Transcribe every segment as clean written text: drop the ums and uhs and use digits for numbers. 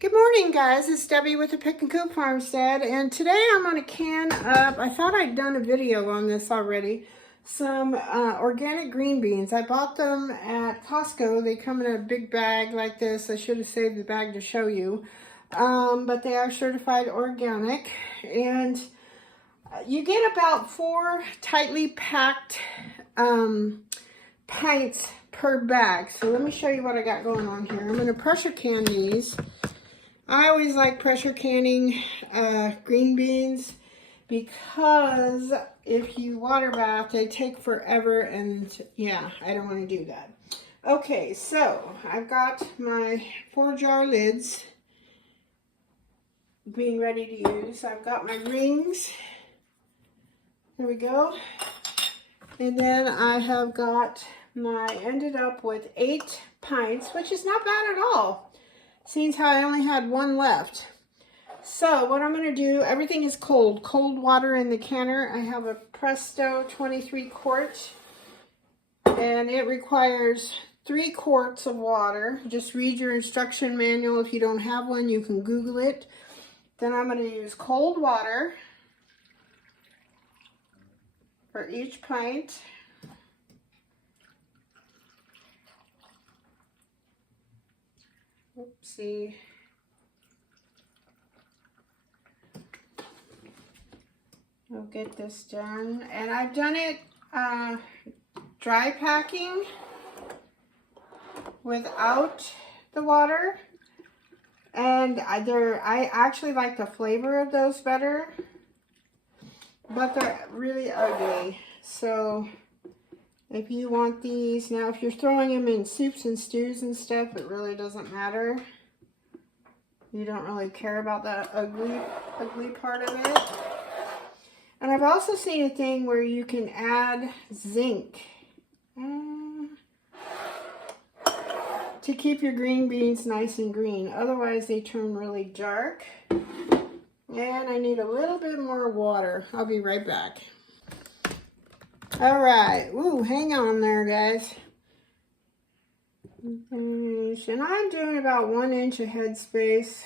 Good morning, guys. It's Debbie with the Pickin Coop Farmstead, and today I'm going to can up, I thought I'd done a video on this already, some organic green beans. I bought them at Costco. They come in a big bag like this. I should have saved the bag to show you, but they are certified organic, and you get about 4 tightly packed pints per bag. So let me show you what I got going on here. I'm going to pressure can these. I always like pressure canning green beans because if you water bath, they take forever, and yeah, I don't want to do that. Okay, so I've got my 4-jar lids being ready to use. I've got my rings. There we go. And then I have got ended up with 8 pints, which is not bad at all. Seeing how I only had 1 left. So what I'm going to do, everything is cold water in the canner. I have a Presto 23 quart, and it requires 3 quarts of water. Just read your instruction manual. If you don't have one, you can Google it. Then I'm going to use cold water for each pint. Oopsie. I'll get this done. And I've done it dry packing without the water. And I actually like the flavor of those better. But they're really ugly. So if you want these, now if you're throwing them in soups and stews and stuff, it really doesn't matter. You don't really care about that ugly part of it. And I've also seen a thing where you can add zinc to keep your green beans nice and green. Otherwise they turn really dark. And I need a little bit more water. I'll be right back. All right. Ooh, hang on there, guys. And I'm doing about 1 inch of headspace.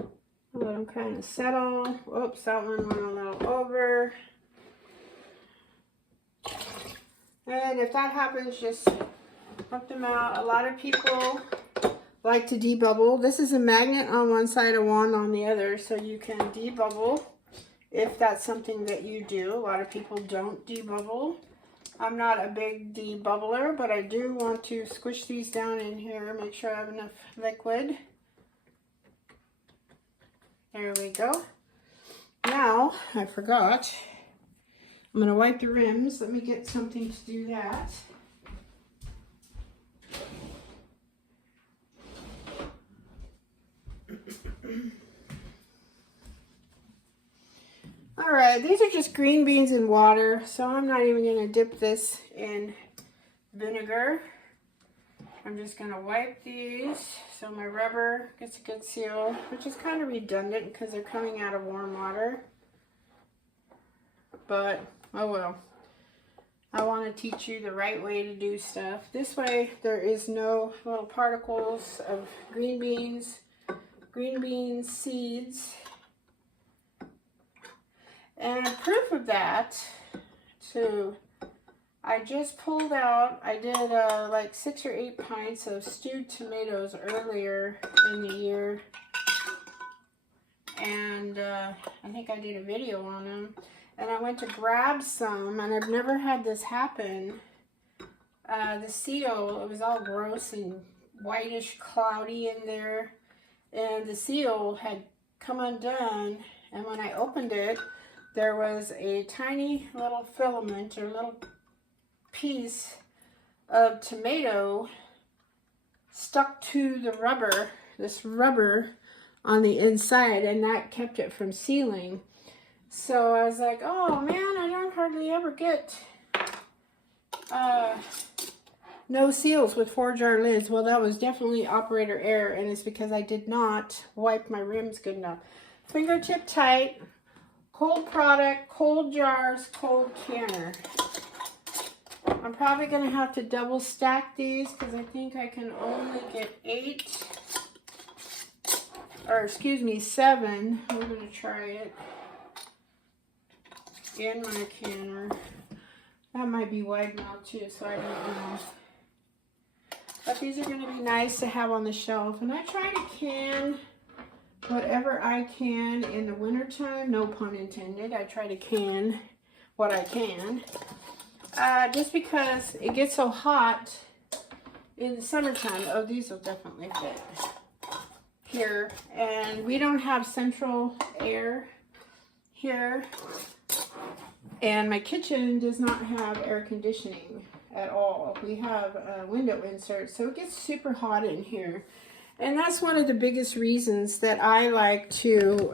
I'll let them kind of settle. Oops, that one went a little over. And if that happens, just put them out. A lot of people like to debubble. This is a magnet on one side and one on the other, so you can debubble. If that's something that you do. A lot of people don't debubble. I'm not a big debubbler, but I do want to squish these down in here, make sure I have enough liquid. There we go. Now, I forgot. I'm going to wipe the rims. Let me get something to do that. Alright, these are just green beans and water, so I'm not even going to dip this in vinegar. I'm just going to wipe these so my rubber gets a good seal, which is kind of redundant because they're coming out of warm water. But, oh well. I want to teach you the right way to do stuff. This way there is no little particles of green beans seeds. And proof of that, too, I just pulled out, I did like 6 or 8 pints of stewed tomatoes earlier in the year. And I think I did a video on them. And I went to grab some, and I've never had this happen. The seal, it was all gross and whitish, cloudy in there. And the seal had come undone, and when I opened it, there was a tiny little filament or little piece of tomato stuck to the rubber, this rubber on the inside, and that kept it from sealing. So I was like, oh man, I don't hardly ever get no seals with 4-jar lids. Well, that was definitely operator error, and it's because I did not wipe my rims good enough. Fingertip tight. Cold product, cold jars, cold canner. I'm probably going to have to double stack these because I think I can only get 8 or excuse me, 7. We're going to try it in my canner. That might be wide mouth too, so I don't know. But these are going to be nice to have on the shelf. And I try to can whatever I can in the wintertime, no pun intended. I try to can what I can. Just because it gets so hot in the summertime. Oh, these will definitely fit here. And we don't have central air here. And my kitchen does not have air conditioning at all. We have window inserts, so it gets super hot in here. And that's one of the biggest reasons that I like to,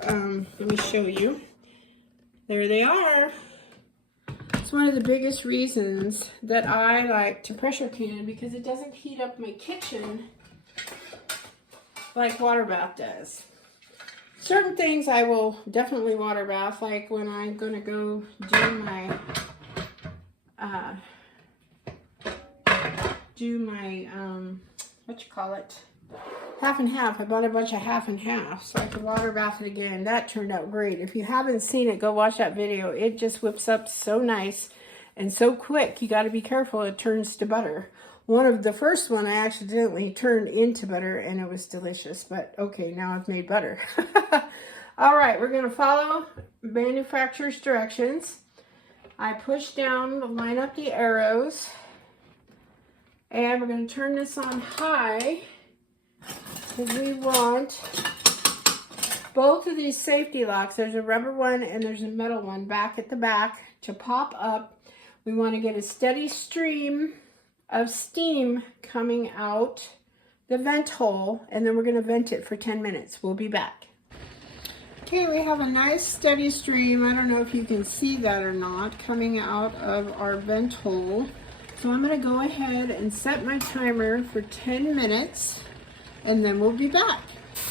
let me show you. There they are. It's one of the biggest reasons that I like to pressure can, because it doesn't heat up my kitchen like water bath does. Certain things I will definitely water bath, like when I'm going to go do my, what you call it, half and half. I bought a bunch of half and half so I could water bath it again. That turned out great. If you haven't seen it, go watch that video. It just whips up so nice and so quick. You got to be careful. It turns to butter. The first one I accidentally turned into butter and it was delicious. But okay, now I've made butter. All right, we're going to follow manufacturer's directions. I push down to line up the arrows. And we're going to turn this on high, because we want both of these safety locks. There's a rubber one and there's a metal one back at the back to pop up. We want to get a steady stream of steam coming out the vent hole, and then we're going to vent it for 10 minutes. We'll be back. Okay, we have a nice steady stream. I don't know if you can see that or not, coming out of our vent hole. So I'm going to go ahead and set my timer for 10 minutes, and then we'll be back.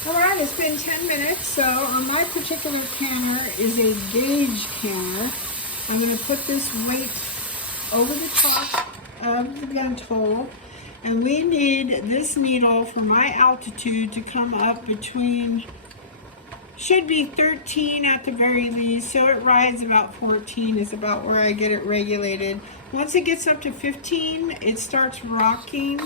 All right, it's been 10 minutes. So on my particular canner is a gauge canner. I'm going to put this weight over the top of the vent hole, and we need this needle for my altitude to come up between, should be 13 at the very least, so it rides about 14 is about where I get it regulated. Once it gets up to 15, it starts rocking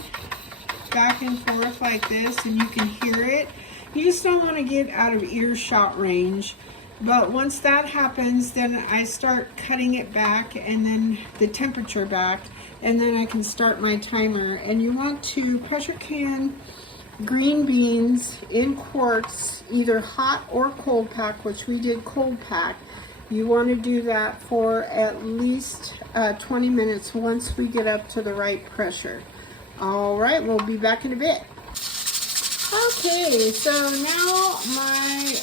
back and forth like this, and you can hear it. You just don't want to get out of earshot range. But once that happens, then I start cutting it back, and then the temperature back, and then I can start my timer. And you want to pressure can green beans in quarts, either hot or cold pack, which we did cold pack. You want to do that for at least 20 minutes once we get up to the right pressure. All right, we'll be back in a bit. Okay, so now my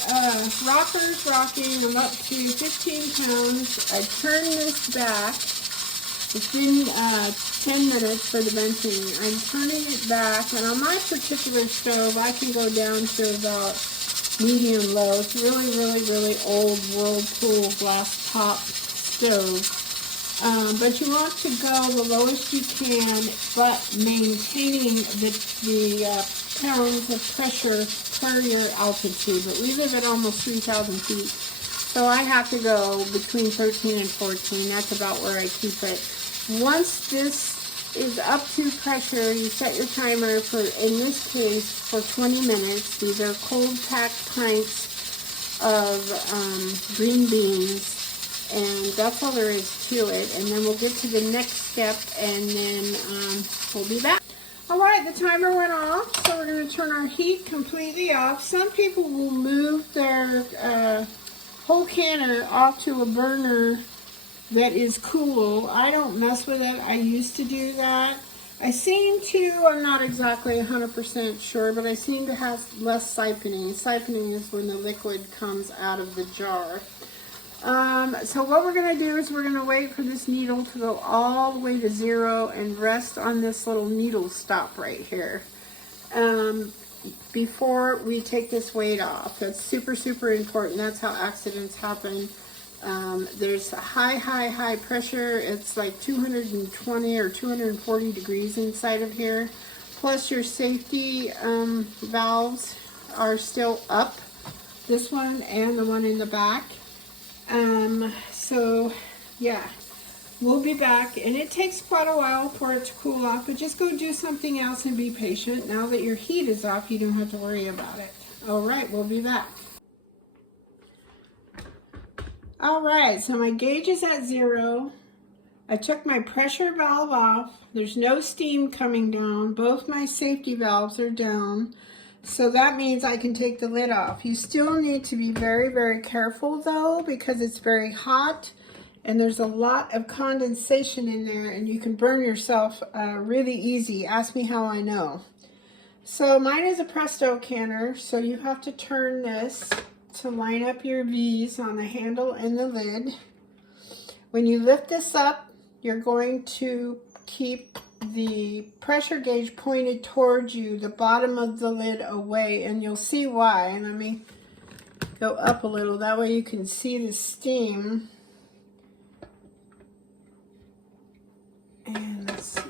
rocker's rocking. I'm up to 15 pounds. I turn this back. It's been 10 minutes for the venting. I'm turning it back, and on my particular stove, I can go down to about medium low. It's really, really, really old Whirlpool glass top stove. But you want to go the lowest you can, but maintaining the pounds of pressure per your altitude. But we live at almost 3,000 feet, so I have to go between 13 and 14. That's about where I keep it. Once this is up to pressure, you set your timer for, in this case, for 20 minutes. These are cold packed pints of green beans, and that's all there is to it. And then we'll get to the next step, and then we'll be back. All right, the timer went off, so we're going to turn our heat completely off. Some people will move their whole canner off to a burner that is cool. I don't mess with it. I used to do that. I seem to, I'm not exactly 100% sure, but I seem to have less siphoning. Siphoning is when the liquid comes out of the jar. So what we're going to do is we're going to wait for this needle to go all the way to 0 and rest on this little needle stop right here before we take this weight off. That's super, super important. That's how accidents happen. There's a high pressure. It's like 220 or 240 degrees inside of here. Plus your safety valves are still up. This one and the one in the back. So yeah, we'll be back, and it takes quite a while for it to cool off, but just go do something else and be patient. Now that your heat is off, you don't have to worry about it. All right, we'll be back. All right, so my gauge is at 0. I took my pressure valve off. There's no steam coming down. Both my safety valves are down. So that means I can take the lid off. You still need to be very, very careful though, because it's very hot and there's a lot of condensation in there, and you can burn yourself really easy. Ask me how I know. So mine is a Presto canner, so you have to turn this to line up your V's on the handle and the lid. When you lift this up, you're going to keep the pressure gauge pointed towards you, the bottom of the lid away, and you'll see why. And let me go up a little, that way you can see the steam. And let's see.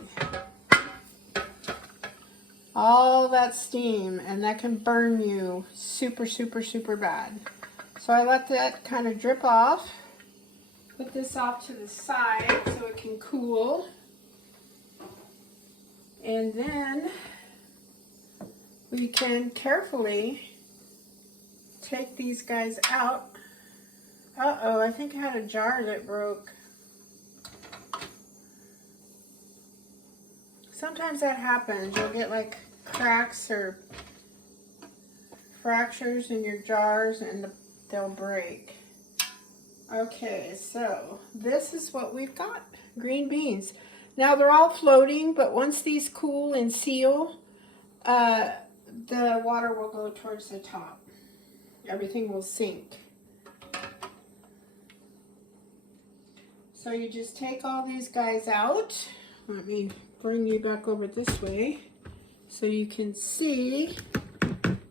All that steam, and that can burn you super, super, super bad. So I let that kind of drip off. Put this off to the side so it can cool. And then we can carefully take these guys out. Uh-oh, I think I had a jar that broke. Sometimes that happens. You'll get like cracks or fractures in your jars and they'll break. Okay, so this is what we've got. Green beans. Now they're all floating, but once these cool and seal, the water will go towards the top. Everything will sink. So you just take all these guys out. Let me bring you back over this way so you can see.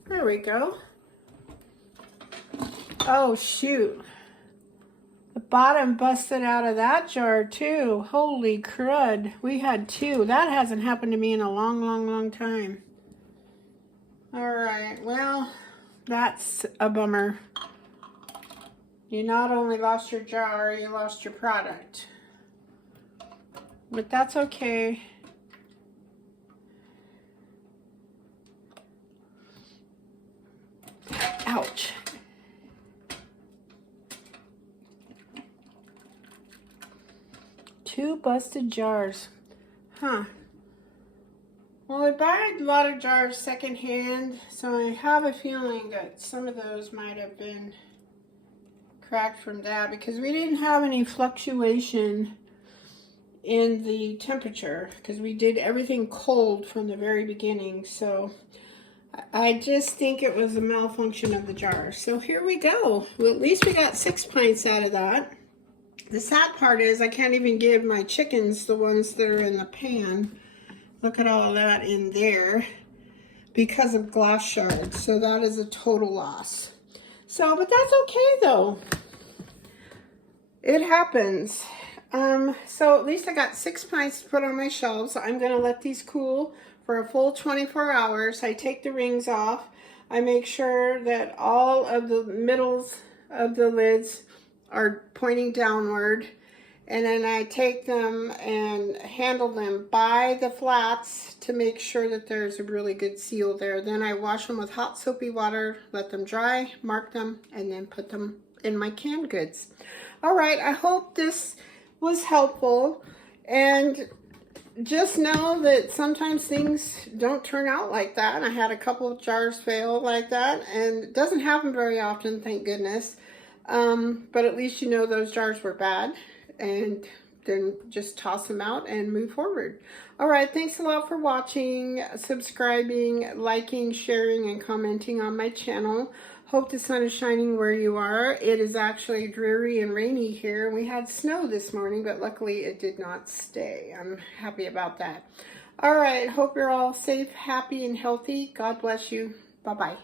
There we go. Oh shoot. The bottom busted out of that jar too. Holy crud. We had 2. That hasn't happened to me in a long, long, long time. Alright, well, that's a bummer. You not only lost your jar, you lost your product. But that's okay. Ouch. Two busted jars. Huh. Well, I bought a lot of jars secondhand, so I have a feeling that some of those might have been cracked from that, because we didn't have any fluctuation in the temperature, because we did everything cold from the very beginning. So I just think it was a malfunction of the jar. So here we go. Well, at least we got 6 pints out of that. The sad part is I can't even give my chickens, the ones that are in the pan. Look at all that in there because of glass shards. So that is a total loss. So, but that's okay though. It happens. So at least I got 6 pints to put on my shelves. I'm going to let these cool for a full 24 hours. I take the rings off. I make sure that all of the middles of the lids are pointing downward, and then I take them and handle them by the flats to make sure that there's a really good seal there. Then I wash them with hot soapy water, let them dry, mark them, and then put them in my canned goods. All right, I hope this was helpful, and just know that sometimes things don't turn out like that. I had a couple of jars fail like that, and it doesn't happen very often, thank goodness. But at least you know those jars were bad, and then just toss them out and move forward. All right, thanks a lot for watching, subscribing, liking, sharing, and commenting on my channel. Hope the sun is shining where you are. It is actually dreary and rainy here. We had snow this morning, but luckily it did not stay. I'm happy about that. All right, hope you're all safe, happy, and healthy. God bless you. Bye-bye.